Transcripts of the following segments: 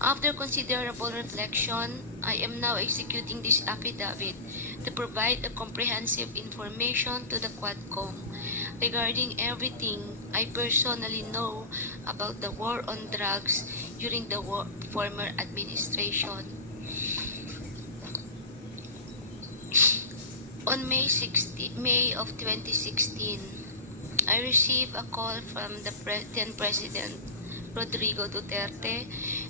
After considerable reflection, I am now executing this affidavit to provide a comprehensive information to the Quadcom regarding everything I personally know about the war on drugs during the war- former administration. On May 16, May of 2016, I received a call from the then President Rodrigo Duterte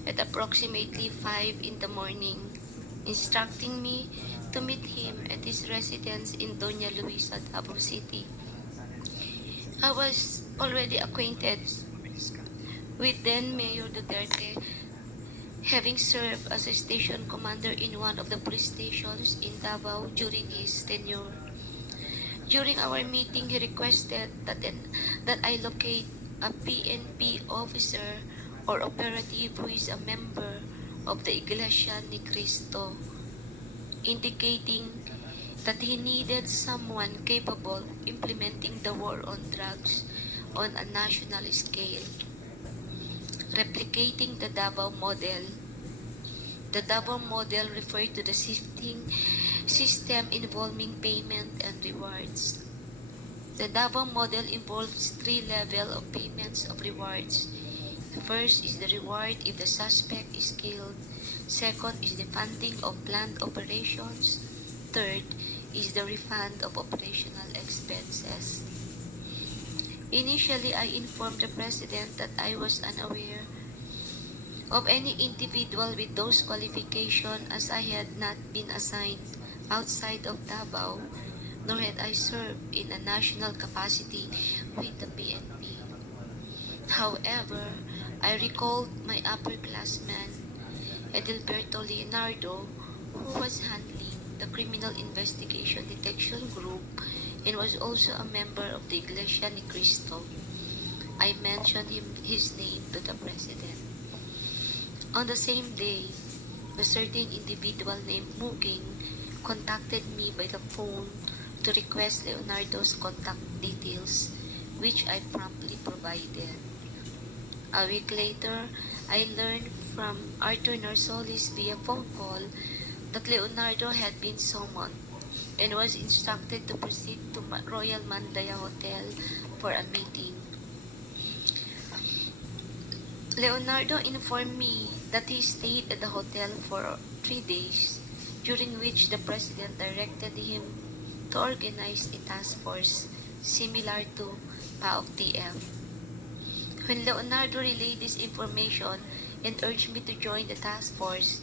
at approximately 5 in the morning, instructing me to meet him at his residence in Doña Luisa, Davao City. I was already acquainted with then Mayor Duterte, having served as a station commander in one of the police stations in Davao during his tenure. During our meeting, he requested that, that I locate a PNP officer or operative who is a member of the Iglesia Ni Cristo, indicating that he needed someone capable of implementing the war on drugs on a national scale, replicating the Davao model. The Davao model referred to the shifting system involving payment and rewards. The Davao model involves three levels of payments of rewards. The first is the reward if the suspect is killed. Second is the funding of planned operations. Third is the refund of operational expenses. Initially, I informed the President that I was unaware of any individual with those qualifications as I had not been assigned outside of Davao, nor had I served in a national capacity with the PNP. However, I recalled my upperclassman, Edilberto Leonardo, who was handling the Criminal Investigation Detection Group and was also a member of the Iglesia Ni Cristo. I mentioned him, his name to the President. On the same day, a certain individual named Muging contacted me by the phone to request Leonardo's contact details, which I promptly provided. A week later, I learned from Arthur Narsolis via phone call that Leonardo had been summoned and was instructed to proceed to Royal Mandaya Hotel for a meeting. Leonardo informed me that he stayed at the hotel for three days, during which the president directed him to organize a task force similar to PAOK TF. When Leonardo relayed this information and urged me to join the task force,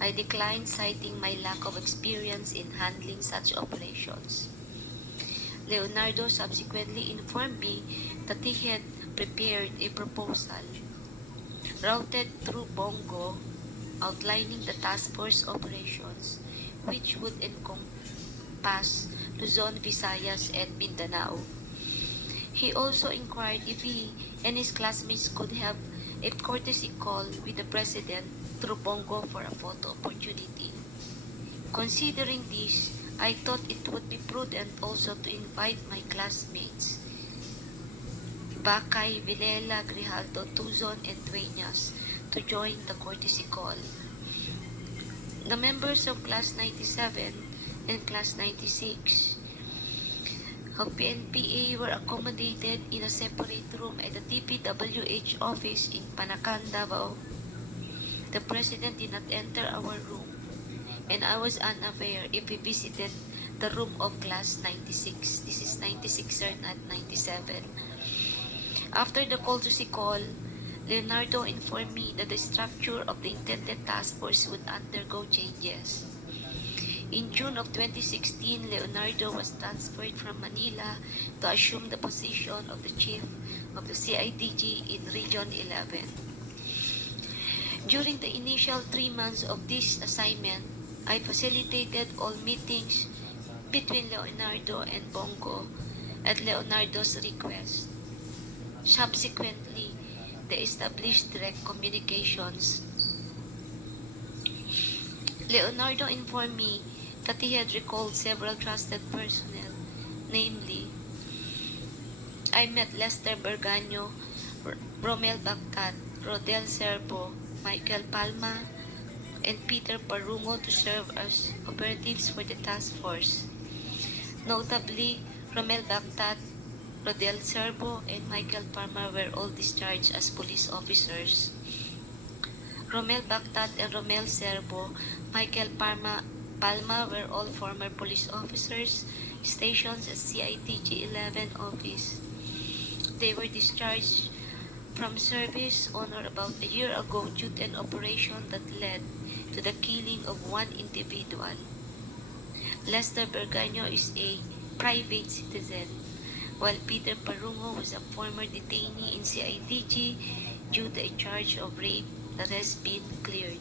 I declined, citing my lack of experience in handling such operations. Leonardo subsequently informed me that he had prepared a proposal routed through Bongo outlining the task force operations which would encompass Luzon, Visayas, and Mindanao. He also inquired if he and his classmates could have a courtesy call with the president through Bongo for a photo opportunity. Considering this, I thought it would be prudent also to invite my classmates, Bakay, Vilela, Grijaldo, Tuzon, and Dueñas, to join the courtesy call. The members of Class 97 and Class 96 of PNPA were accommodated in a separate room at the DPWH office in Panacan, Davao. The president did not enter our room, and I was unaware if he visited the room of class 96. This is 96 or not 97. After the call to see call, Leonardo informed me that the structure of the intended task force would undergo changes. In June of 2016, Leonardo was transferred from Manila to assume the position of the chief of the CIDG in Region 11. During the initial three months of this assignment, I facilitated all meetings between Leonardo and Bongo at Leonardo's request. Subsequently, they established direct communications. Leonardo informed me that he had recalled several trusted personnel, namely, I met Lester Berganyo, R- Romel Bactat, Rodel Serbo, Michael Palma, and Peter Parungo to serve as operatives for the task force. Notably, Romel Bactat, Rodel Serbo, and Michael Palma were all discharged as police officers. Romel Bactat and Romel Serbo, Michael Palma, Palma were all former police officers stationed at CITG 11 office. They were discharged from service on or about a year ago due to an operation that led to the killing of one individual. Lester Berganyo is a private citizen, while Peter Parungo was a former detainee in CIDG due to a charge of rape that has been cleared.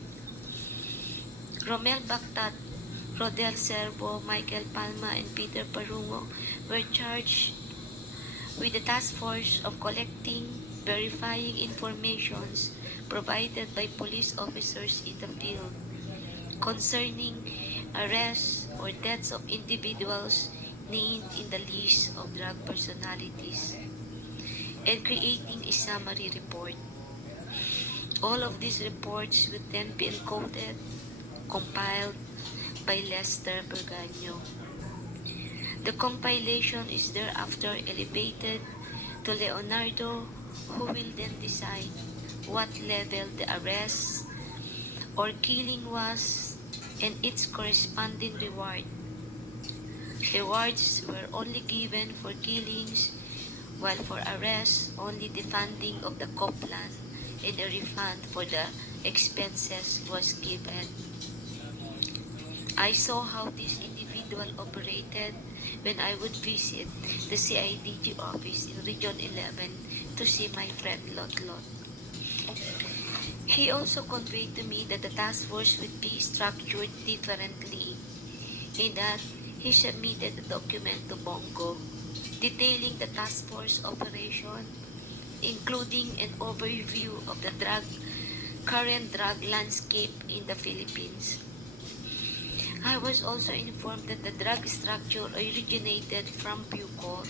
Romel Bactat, Rodel Serbo, Michael Palma, and Peter Parungo were charged with the task force of collecting, verifying informations provided by police officers in the field concerning arrests or deaths of individuals named in the list of drug personalities and creating a summary report. All of these reports would then be encoded, compiled by Lester Berganyo. The compilation is thereafter elevated to Leonardo, who will then decide what level the arrest or killing was and its corresponding reward. Rewards were only given for killings, while for arrests, only the funding of the Copland and a refund for the expenses was given. I saw how this individual operated when I would visit the CIDG office in Region 11 to see my friend Lot Lot. He also conveyed to me that the task force would be structured differently in that he submitted a document to Bongo detailing the task force operation, including an overview of the drug current drug landscape in the Philippines. I was also informed that the drug structure originated from Bucor,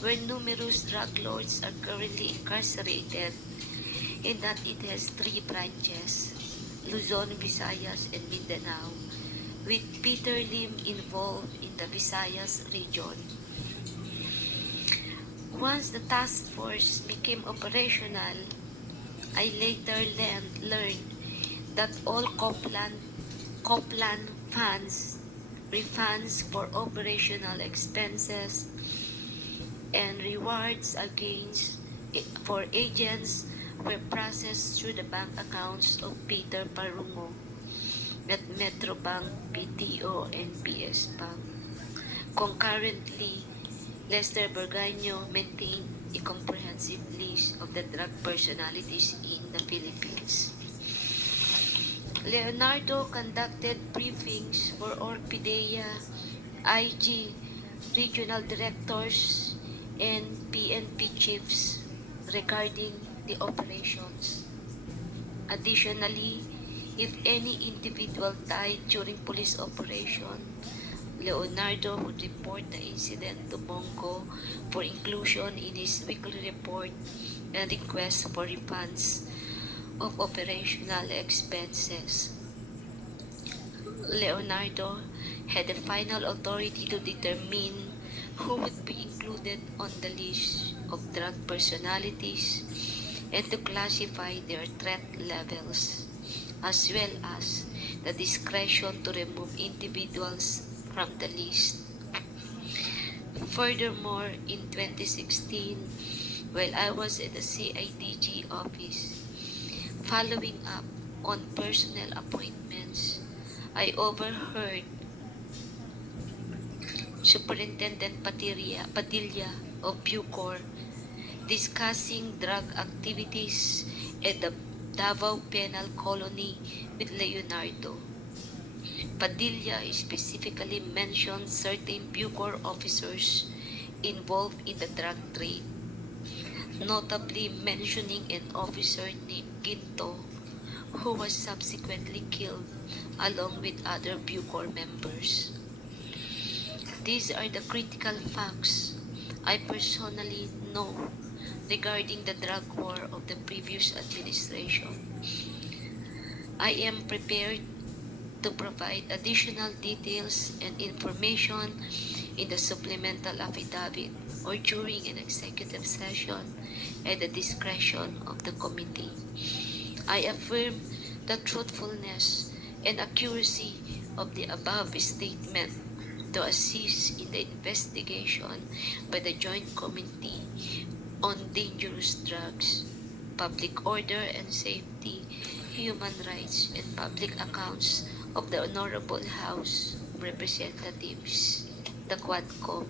where numerous drug lords are currently incarcerated, and that it has three branches, Luzon, Visayas, and Mindanao, with Peter Lim involved in the Visayas region. Once the task force became operational, I later learned, that all Copland, Copland funds, refunds for operational expenses, and rewards against for agents were processed through the bank accounts of Peter Parungo at Metrobank, BDO, and PS Bank. Concurrently, Lester Berganyo maintained a comprehensive list of the drug personalities in the Philippines. Leonardo conducted briefings for Orpidea, IG, regional directors, and PNP chiefs regarding the operations. Additionally, if any individual died during police operation, Leonardo would report the incident to Bongo for inclusion in his weekly report and request for refunds of operational expenses. Leonardo had the final authority to determine who would be included on the list of drug personalities and to classify their threat levels, as well as the discretion to remove individuals from the list. Furthermore, in 2016, while I was at the CIDG office, following up on personal appointments, I overheard Superintendent Padilla, Padilla of Bucor discussing drug activities at the Davao Penal Colony with Leonardo. Padilla specifically mentioned certain Bucor officers involved in the drug trade, notably mentioning an officer named Ginto who was subsequently killed along with other Bucor members. These are the critical facts I personally know regarding the drug war of the previous administration. I am prepared to provide additional details and information in the supplemental affidavit or during an executive session at the discretion of the committee. I affirm the truthfulness and accuracy of the above statement to assist in the investigation by the Joint Committee on Dangerous Drugs, Public Order and Safety, Human Rights, and Public Accounts of the Honorable House of Representatives, the Quadcom,